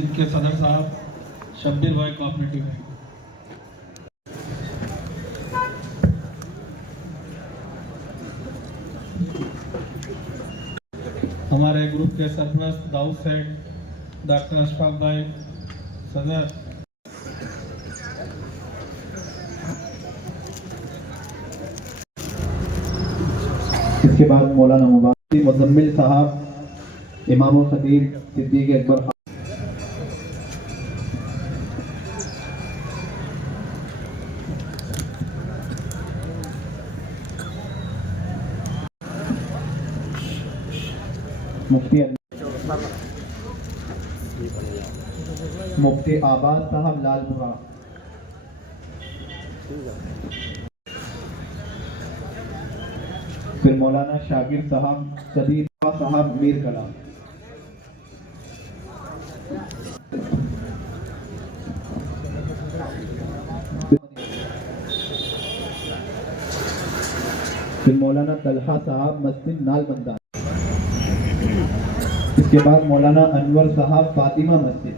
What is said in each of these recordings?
मस्जिद के सदर साहब शब्बीर भाई कोऑपरेटिव बैंक। हमारे ग्रुप के सरपरस्त दाऊद सेठ, डॉक्टर अशफाक भाई सदर। इसके बाद मौलाना मुबारक मुजम्मिल साहब, इमाम खतीब सिद्दीक अकबर, मुफ्ती आबाद साहब लालपुरा, फिर मौलाना शाकिर साहब सदीर साहब मीर कला, फिर मौलाना तलहा साहब मस्जिद नालबंदा। इसके बाद मौलाना अनवर साहब फातिमा मस्जिद।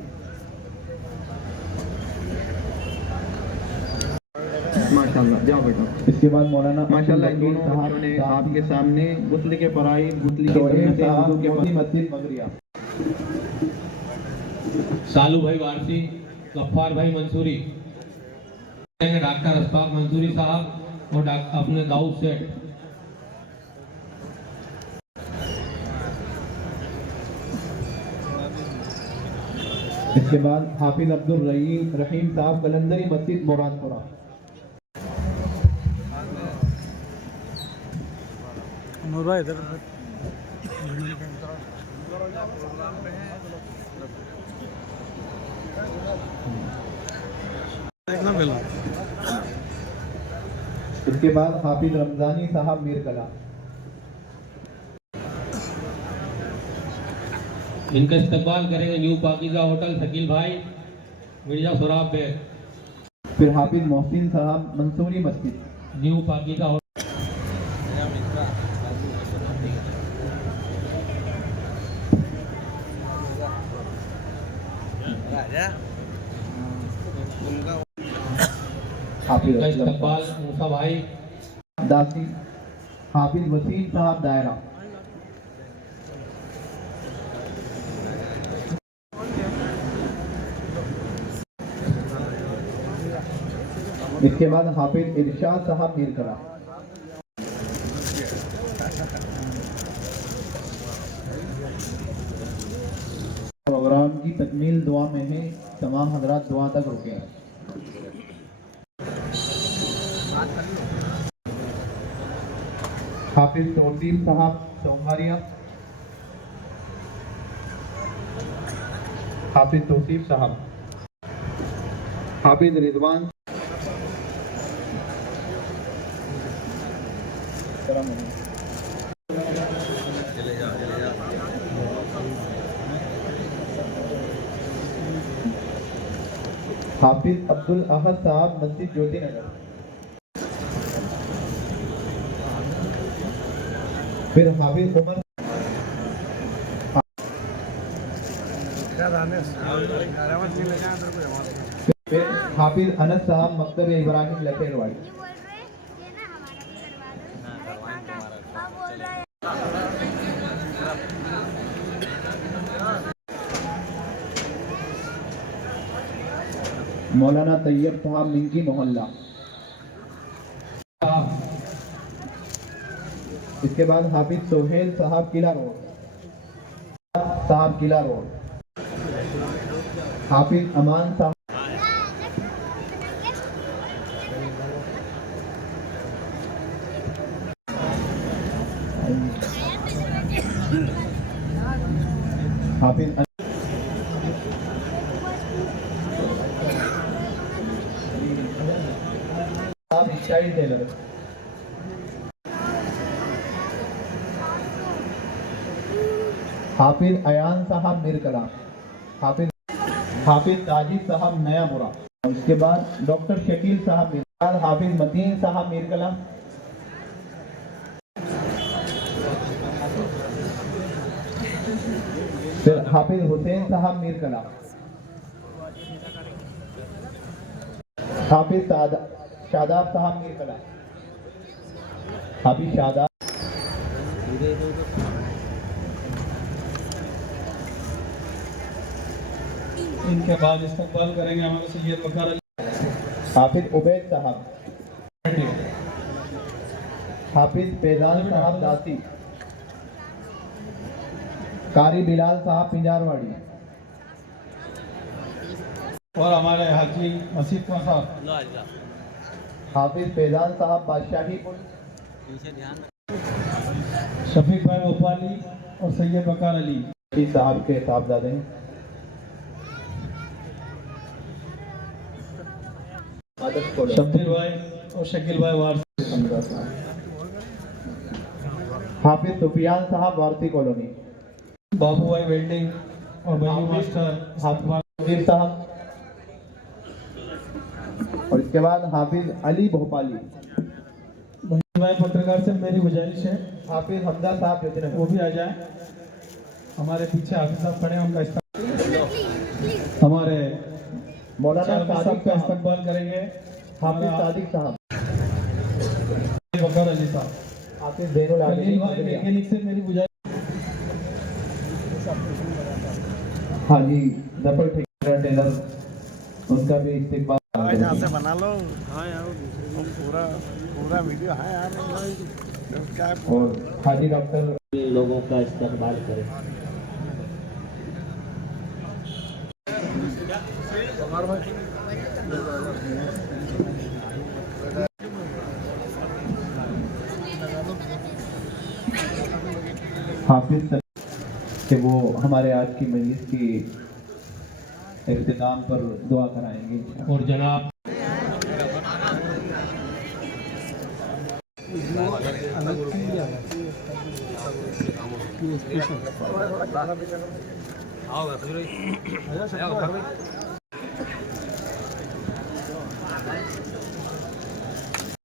माशाल्लाह, जाओ बेटा। इसके बाद मौलाना माशाल्लाह इन दोनों बच्चों ने आपके सामने गुस्ल के फराइज, गुस्ल के मस्जिद मगरिया। सालू भाई वारसी, गफ्फार भाई मंसूरी, डॉक्टर अशफाक मंसूरी साहब और अपने दाऊद सेठ। इसके बाद हाफिज अब्दुल रहीम साहब कलंदरी मस्जिद मुरादपुरा। इसके बाद हाफिज रमजानी साहब मीर कला। इनका इस्तकबाल करेंगे न्यू पाकीज़ा होटल शकील भाई मिर्जा सुराब बेग। फिर हाफिज मोहसिन साहब मंसूरी मस्जिद न्यू पाकीज़ा होटल। हाफिज इनका इस्तकबाल मूसा भाई दासी, हाफिज वसीम साहब दायरा। इसके बाद हाफिज इरशाद साहब मीर कला। प्रोग्राम की तकमील दुआ में है, तमाम हजरात दुआ तक रुके। हाफिज तौसीफ साहब चौहारिया, हाफिज तौसीफ साहब, हाफिज रिजवान, हाफिज अब्दुल अहद साहब मस्जिद ज्योति नगर। फिर हाफिज उमर, फिर हाफिज अनस साहब मकतब इब्राहिम लखेरवाड़ी। मौलाना तैयब साहब मिंकी मोहल्ला। इसके बाद हाफिज सोहेल साहब किला रोड, हाफिज अमान साहब, हाफिज स्टाइल टेलर। हाफिज अयान साहब मीर कला, हाफिज ताजिद साहब नया बुरा। उसके बाद डॉक्टर शकील साहब मीर कला, हाफिज मतीन साहब मीर कला, फिर हाफिज हुसैन साहब मीर कला, हाफिज शादाब साहब मीर कला। हाफिज शादाब। इनके बाद इस्तकबाल करेंगे हमारे सैयद वकार अली। हाफिज उबैद साहब। हाफिज फैजान साहब दासी। कारी बिलाल साहब पिंजारवाड़ी। और हमारे हाजी मसीद खान साहब। हाफिज फैजान साहब बादशाहीपुर। शफीक भाई भोपाली और सैयद वकार अली। हाफिज साहब के साहबजादे हैं। शब्बीर भाई और शकील भाई वारसी। हाफिज सुफियान साहब वारसी कॉलोनी। बाबू भाई वेल्डिंग और बल्लू मास्टर हाफिज साहब। और इसके बाद हाफिज अली भोपाली। भाई पत्रकार से मेरी गुजारिश है हाफिज हमजा साहब योजना वो भी आ जाए। हमारे पीछे हाफिज साहब खड़े हैं, उनका हमारे मौलाना साहब सादिक का साहब। इस्तकबाल करेंगे। हाफिज सादिक साहब। वकार अली साहब। हाफिज ज़ैनुल खलील भाई आबिदीन। मैकेनिक से मेरी गुजारिश। हाजी जफर ठेकेदार टेलर, उनका भी इस्तेमाल। यहाँ से बना लो। हाँ यार वो पूरा पूरा वीडियो है यार। क्या और हाजी डॉक्टर लोगों का इस्तकबाल करें। हाफिज कि वो हमारे आज की मजलिस की इख्तिताम पर दुआ कराएंगे। और जनाब आओ